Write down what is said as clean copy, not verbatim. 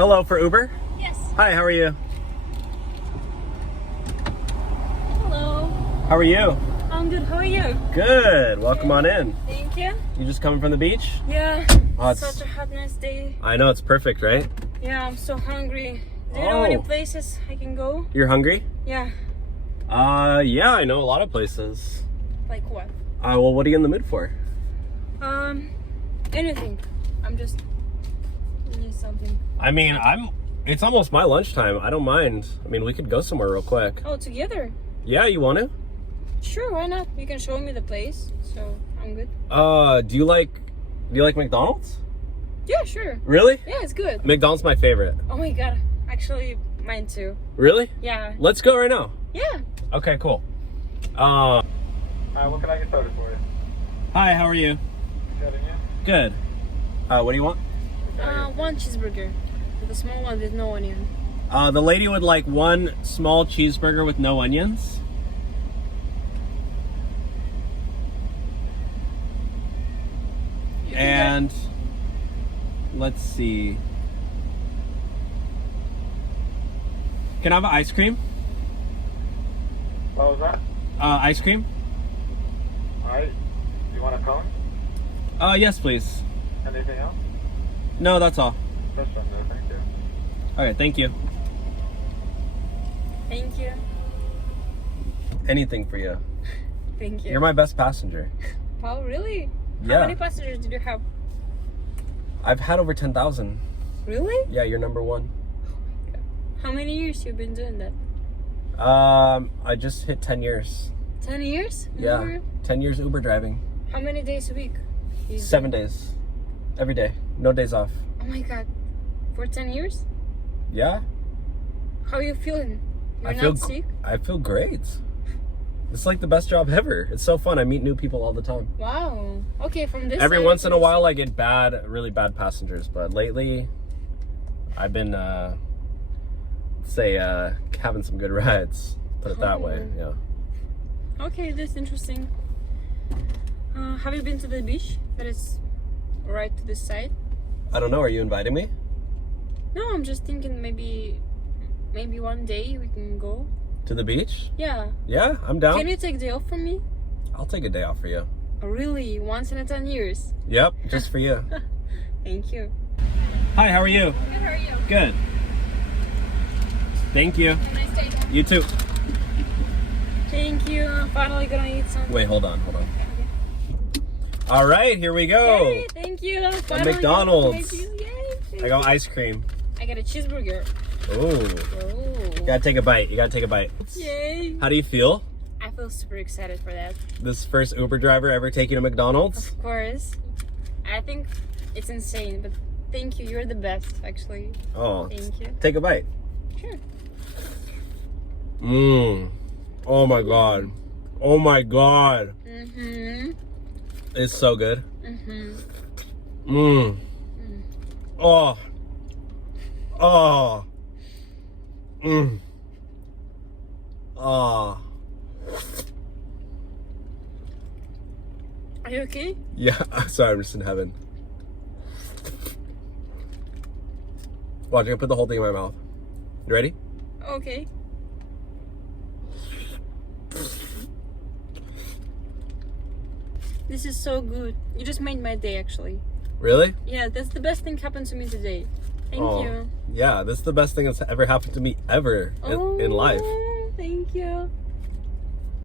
Hello, for Uber? Yes. Hi, how are you? Hello. How are you? I'm good. How are you? Good. Welcome on in. Thank you. You just coming from the beach? Yeah. Oh, Such a hot, nice day. I know, it's perfect, right? Yeah, I'm so hungry. Do you know any places I can go? You're hungry? Yeah. Yeah, I know a lot of places. Like what? Well, what are you in the mood for? Anything. I'm just need something. I mean, it's almost my lunchtime. I don't mind. I mean, we could go somewhere real quick. Oh, together? Yeah, you want to? Sure, why not? You can show me the place, so I'm good. Do you like McDonald's? Yeah, sure. Really? Yeah, it's good. McDonald's my favorite. Oh my god. Actually, mine too. Really? Yeah. Let's go right now. Yeah. Okay, cool. What can I get started for you? Hi, how are you? Good, and you? Good. What do you want? One cheeseburger. The small one with no onion. The lady would like one small cheeseburger with no onions. And let's see. Can I have ice cream? What was that? Ice cream? Alright. You want a cone? Yes, please. Anything else? No, that's all. That's fine, no, thank you. Okay, thank you. Thank you. Anything for you. Thank you. You're my best passenger. Oh, really? Yeah. How many passengers did you have? I've had over 10,000. Really? Yeah, you're number one. How many years you been doing that? I just hit 10 years. 10 years? Yeah, Uber? 10 years Uber driving. How many days a week? 7 days. Every day. No days off. Oh my god. For 10 years? Yeah. How are you feeling? You're I feel not sick? I feel great. It's like the best job ever. It's so fun. I meet new people all the time. Wow. Okay, from this Every side, once in a while I get really bad passengers, but lately I've been having some good rides. Put it that way. Yeah. Okay, that's interesting. Have you been to the beach that is right to this side? I don't know. Are you inviting me? No, I'm just thinking maybe one day we can go. To the beach? Yeah. Yeah, I'm down. Can you take day off from me? I'll take a day off for you. Oh, really? Once in 10 years? Yep, just for you. Thank you. Hi, how are you? Good, how are you? Good. Thank you. Have a nice day. You too. Thank you. I'm finally gonna eat something. Wait, hold on. Okay. All right, here we go. Yay, thank you. I'm finally McDonald's. gonna eat you. Yay, I got ice cream. I got a cheeseburger. Ooh. Oh. You gotta take a bite. You gotta take a bite. Yay. How do you feel? I feel super excited for that. This first Uber driver ever taking to McDonald's? Of course. I think it's insane, but thank you. You're the best, actually. Oh. Thank you. Take a bite. Sure. Mmm. Oh my god. Oh my god. Mm-hmm. It's so good. Mm-hmm. Mmm. Oh. Oh. Mmm. Oh. Are you okay? Yeah, sorry, I'm just in heaven. Watch, I'm gonna put the whole thing in my mouth. You ready? Okay. This is so good. You just made my day, actually. Really? Yeah, that's the best thing happened to me today. Thank you. Yeah, this is the best thing that's ever happened to me ever in life. Thank you.